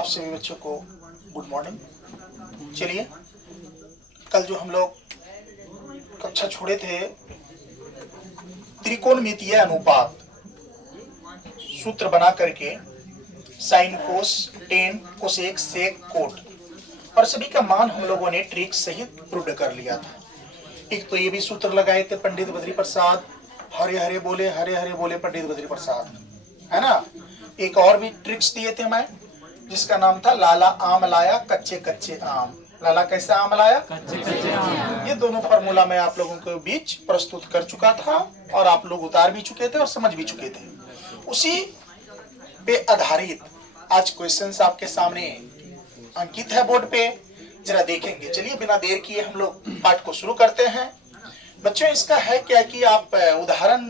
आप सभी बच्चों को गुड मॉर्निंग। चलिए, कल जो हम लोग कक्षा छोड़े थे त्रिकोणमितीय अनुपात सूत्र बना करके sine cos tan cosec sec cot और सभी का मान हम लोगों ने ट्रिक सहित प्रूव कर लिया था। एक तो ये भी सूत्र लगाए थे पंडित बद्री प्रसाद, हरे हरे बोले पंडित बद्री प्रसाद, है ना। एक और भी ट्रिक्स दिए थे मैं, जिसका नाम था लाला आम लाया कच्चे कच्चे आम। लाला कैसे आम लाया, कच्चे कच्चे आम। ये दोनों फार्मूला मैं आप लोगों के बीच प्रस्तुत कर चुका था और आप लोग उतार भी चुके थे और समझ भी चुके थे। उसी पे आधारित आज क्वेश्चंस आपके सामने अंकित है बोर्ड पे, जरा देखेंगे। चलिए बिना देर किए हम लोग पाठ को शुरू करते हैं। बच्चों इसका है क्या कि आप उदाहरण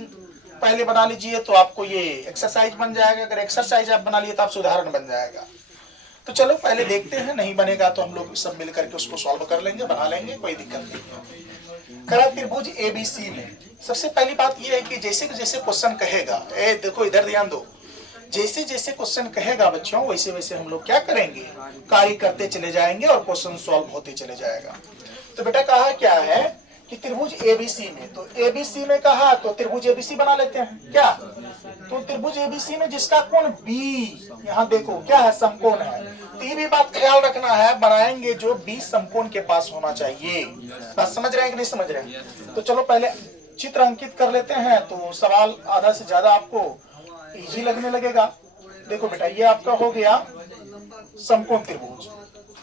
पहले बना लीजिए तो आपको ये एक्सरसाइज बन जाएगा। अगर एक्सरसाइज आप बना लिए तो आपसे उदाहरण बन जाएगा। तो चलो पहले देखते हैं, नहीं बनेगा तो हम लोग सब मिल करके उसको सॉल्व कर लेंगे, बना लेंगे, कोई दिक्कत नहीं। करा त्रिभुज एबीसी में सबसे पहली बात यह है कि जैसे जैसे क्वेश्चन कहेगा, देखो इधर ध्यान दो, जैसे जैसे क्वेश्चन कहेगा बच्चों वैसे वैसे हम लोग क्या करेंगे, कार्य करते चले जाएंगे और क्वेश्चन सॉल्व होते चले जाएगा। तो बेटा कहा क्या है कि त्रिभुज एबीसी में, तो एबीसी में कहा तो त्रिभुज एबीसी बना लेते हैं क्या। तो त्रिभुज एबीसी में जिसका कोण बी, यहाँ देखो क्या है, समकोण है। तो ये भी बात ख्याल रखना है, बनाएंगे जो बी समकोण के पास होना चाहिए। बात समझ रहे हैं कि नहीं समझ रहे हैं। तो चलो पहले चित्र अंकित कर लेते हैं, तो सवाल आधा से ज्यादा आपको इजी लगने लगेगा। देखो बेटा ये आपका हो गया समकोण त्रिभुज,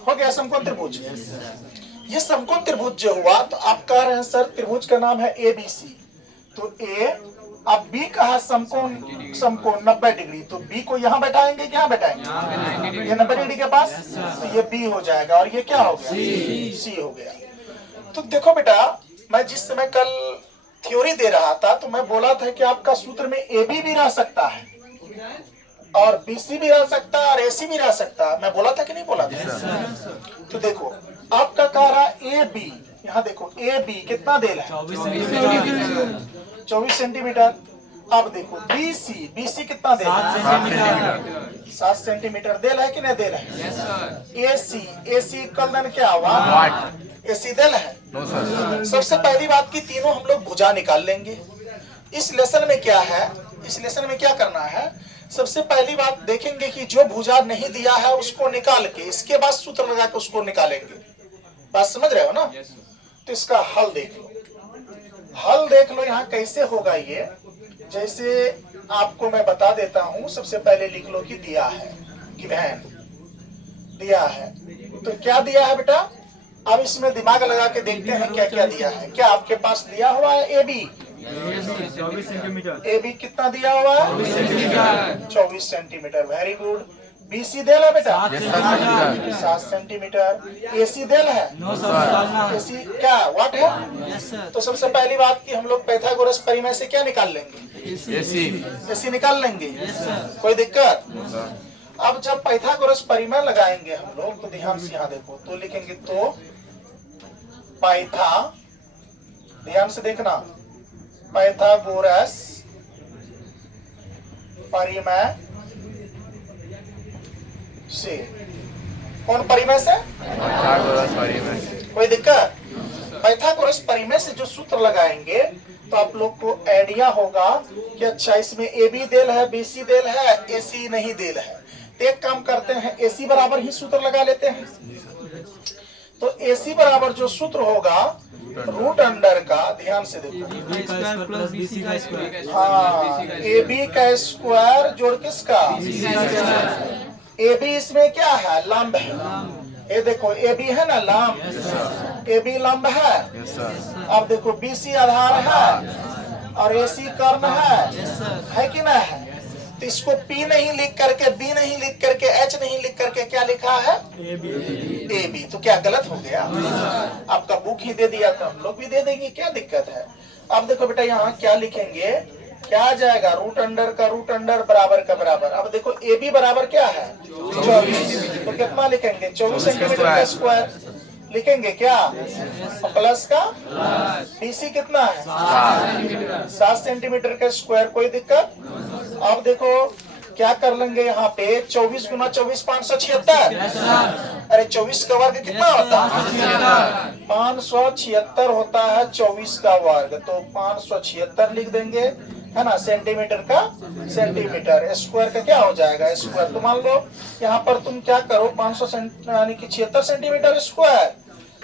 हो गया समकोण त्रिभुज। ये समकोण त्रिभुज जो हुआ तो आप कह रहे हैं सर त्रिभुज का नाम है एबीसी, तो ए, अब बी कहा समकोण 90 डिग्री, तो बी को यहाँ बैठाएंगे, क्या बैठाएंगे, ये 90 डिग्री के पास, तो ये बी हो जाएगा और ये क्या हो गया, सी हो गया। तो देखो बेटा मैं जिस समय कल थ्योरी दे रहा था तो मैं बोला था कि आपका सूत्र में ए बी भी रह सकता है और बीसी भी रह सकता है और एसी भी रह सकता है। मैं बोला था कि नहीं बोला था। तो देखो आपका कह रहा है ए बी, यहाँ देखो ए बी कितना देल है, 24 सेंटीमीटर। अब देखो बीसी, बीसी कितना देल है, 7 सेंटीमीटर देल है कि नहीं देल है। एसी, एसी कल क्या हुआ, एसी देल है। सबसे पहली बात की तीनों हम लोग भुजा निकाल लेंगे। इस लेसन में क्या है, इस लेसन में क्या करना है, सबसे पहली बात देखेंगे कि जो भुजा नहीं दिया है उसको निकाल के इसके बाद सूत्र लगा के उसको निकालेंगे। बात समझ रहे हो ना। तो इसका हल देख लो, हल देख लो यहाँ कैसे होगा ये, जैसे आपको मैं बता देता हूँ। सबसे पहले लिख लो कि दिया है, गिवन दिया है। तो क्या दिया है बेटा, अब इसमें दिमाग लगा के देखते हैं क्या क्या दिया है। क्या आपके पास दिया हुआ है A B, 24 centimetre. A B कितना दिया हुआ है, 24 सेंटीमीटर। Very good. बीसी देल है बेटा 7 सेंटीमीटर। एसी देल है, एसी क्या वाट है। तो सबसे पहली बात की हम लोग पाइथागोरस परिमेय से क्या निकाल लेंगे, एसी निकाल लेंगे, कोई दिक्कत। अब जब पाइथागोरस परिमेय लगाएंगे हम लोग तो ध्यान से यहाँ देखो, तो लिखेंगे तो पाइथा, ध्यान से देखना, पाइथागोरस परिमेय से, कौन परिमेय से, कोई दिक्कत। पाइथागोरस परिमेय से जो सूत्र लगाएंगे तो आप लोग को आइडिया होगा कि अच्छा इसमें ए बी देल है, बी सी देल है, ए सी नहीं देल है। तो एक काम करते हैं, ए सी बराबर ही सूत्र लगा लेते हैं। तो ए सी बराबर जो सूत्र होगा रूट अंडर का, ध्यान से देखो, हाँ ए बी का स्क्वायर जोड़ किसका, ए बी इसमें क्या है, लंब है। ये देखो ए बी है ना लंब, ए बी लंब है। अब देखो बी सी आधार है और ए सी कर्ण है कि नहीं है। तो इसको पी नहीं लिख करके, बी नहीं लिख करके, एच नहीं लिख करके क्या लिखा है, ए बी। तो क्या गलत हो गया, आपका बुक ही दे दिया तो हम लोग भी दे देंगे, क्या दिक्कत है। अब देखो बेटा यहाँ क्या लिखेंगे, क्या आ जाएगा, रूट अंडर का रूट अंडर बराबर का बराबर। अब देखो ए बी बराबर क्या है 24, तो कितना लिखेंगे 24 सेंटीमीटर का स्क्वायर लिखेंगे क्या, प्लस का बीसी कितना है 7 सेंटीमीटर का स्क्वायर, कोई दिक्कत। अब देखो क्या कर लेंगे यहाँ पे 24 गुना 24 576। अरे 24 का वर्ग कितना होता है 576 होता है 24 का वर्ग, तो 576 लिख देंगे, है ना। सेंटीमीटर का सेंटीमीटर, स्क्वायर का क्या हो जाएगा स्क्वायर। तो मान लो यहाँ पर तुम क्या करो 500 यानी कि 76 सेंटीमीटर स्क्वायर,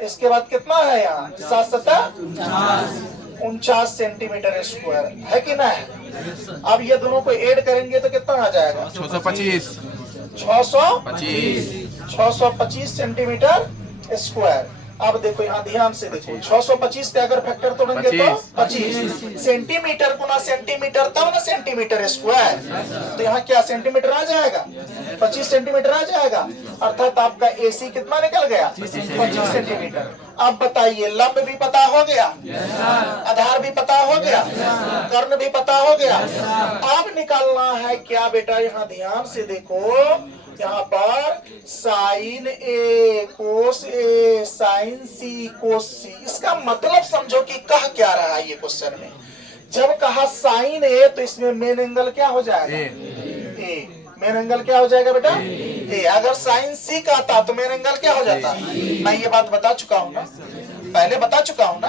इसके बाद कितना है यहाँ 749 सेंटीमीटर स्क्वायर, है कि ना है। अब ये दोनों को ऐड करेंगे तो कितना आ जाएगा 625 सेंटीमीटर स्क्वायर। अब देखो यहाँ ध्यान से देखो, 625 पे अगर फैक्टर तोड़ेंगे तो 25 सेंटीमीटर गुना सेंटीमीटर तब ना सेंटीमीटर स्क्वायर, तो यहाँ क्या सेंटीमीटर आ जाएगा 25 सेंटीमीटर आ जाएगा, अर्थात आपका एसी कितना निकल गया 25 सेंटीमीटर। अब बताइए लंब भी पता हो गया, आधार भी पता हो गया, कर्ण भी पता हो गया। अब निकालना है क्या बेटा, यहाँ ध्यान से देखो, यहाँ पर साइन ए कोस ए साइन सी कोस सी, इसका मतलब समझो कि कह क्या रहा है ये क्वेश्चन में। जब कहा साइन ए तो इसमें मेन एंगल क्या हो जाएगा ए, मेन एंगल क्या हो जाएगा बेटा ए। अगर साइन सी का आता तो मेन एंगल क्या हो जाता, मैं ये बात बता चुका हूँ ना, पहले बता चुका हूँ ना।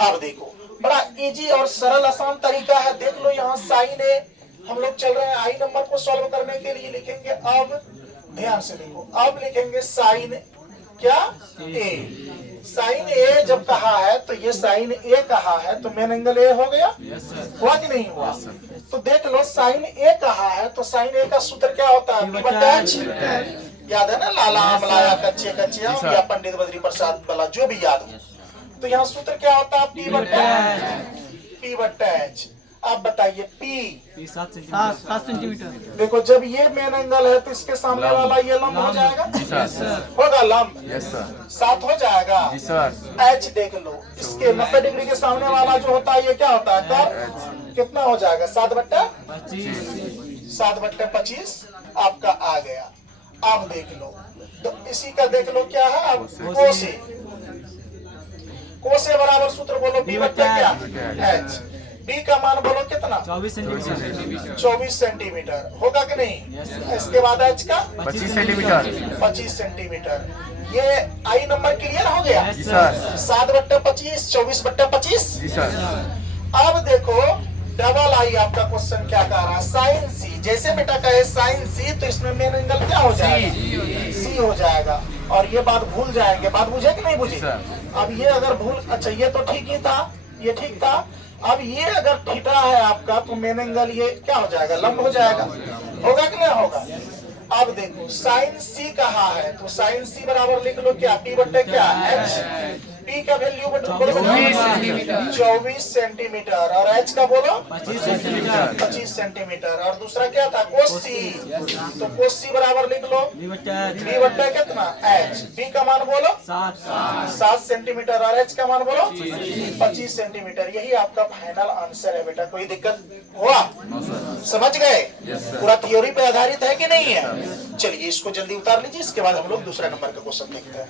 अब देखो बड़ा इजी और सरल आसान तरीका है, देख लो यहाँ साइन ए हम लोग चल रहे हैं आई नंबर को सॉल्व करने के लिए लिखेंगे। अब ध्यान से देखो, अब लिखेंगे साइन क्या ए, साइन ए जब कहा है तो ये साइन ए कहा है तो मेन एंगल ए हो गया, हुआ कि नहीं हुआ। तो देख लो साइन ए कहा है तो साइन ए का सूत्र क्या होता है P/H, याद है ना, लाला आम लाया कच्चे कच्चे आम या पंडित बद्री प्रसाद वाला जो भी याद हो। तो यहाँ सूत्र क्या होता है P/H। आप बताइए P 7 सेंटीमीटर। देखो जब ये मेन एंगल है तो इसके सामने वाला ये लंब हो जाएगा, होगा लंब 7 हो जाएगा। H देख लो, इसके 90 डिग्री के सामने वाला जो होता है ये क्या होता है कर्व, कितना हो जाएगा 7/25 आपका आ गया। अब देख लो तो इसी का देख लो क्या है, अब कोसे बराबर सूत्र बोलो P/H, बी का मान बोलो कितना 24 सेंटीमीटर होगा कि नहीं। इसके बाद एच का 25 सेंटीमीटर। ये आई नंबर क्लियर हो गया 7/25 24/25। अब देखो डबल आई आपका क्वेश्चन क्या कह रहा है, साइन सी। जैसे बेटा कहे साइन सी तो इसमें मेन एंगल क्या हो जाएगा सी हो जाएगा, और ये बात भूल जाएंगे, बात बुझे कि नहीं बुझे। अब ये अगर भूल, अच्छा ये तो ठीक ही था, ये ठीक था। अब ये अगर थीटा है आपका तो मेन एंगल ये क्या हो जाएगा लंब हो जाएगा, होगा कि नहीं होगा। अब देखो साइन सी कहा है तो साइन सी बराबर लिख लो क्या P/H, P का वैल्यू बोलो 24 सेंटीमीटर और H का बोलो 25 सेंटीमीटर, और दूसरा क्या था कोस सी, तो कोस सी बराबर लिख लो P/H कितना H, P का मान बोलो 7 सेंटीमीटर और H का मान बोलो 25 सेंटीमीटर। यही आपका फाइनल आंसर है बेटा, कोई दिक्कत हुआ, समझ गए। पूरा थ्योरी पे आधारित है कि नहीं है। चलिए इसको जल्दी उतार लीजिए, इसके बाद हम लोग दूसरा नंबर का क्वेश्चन देखते हैं।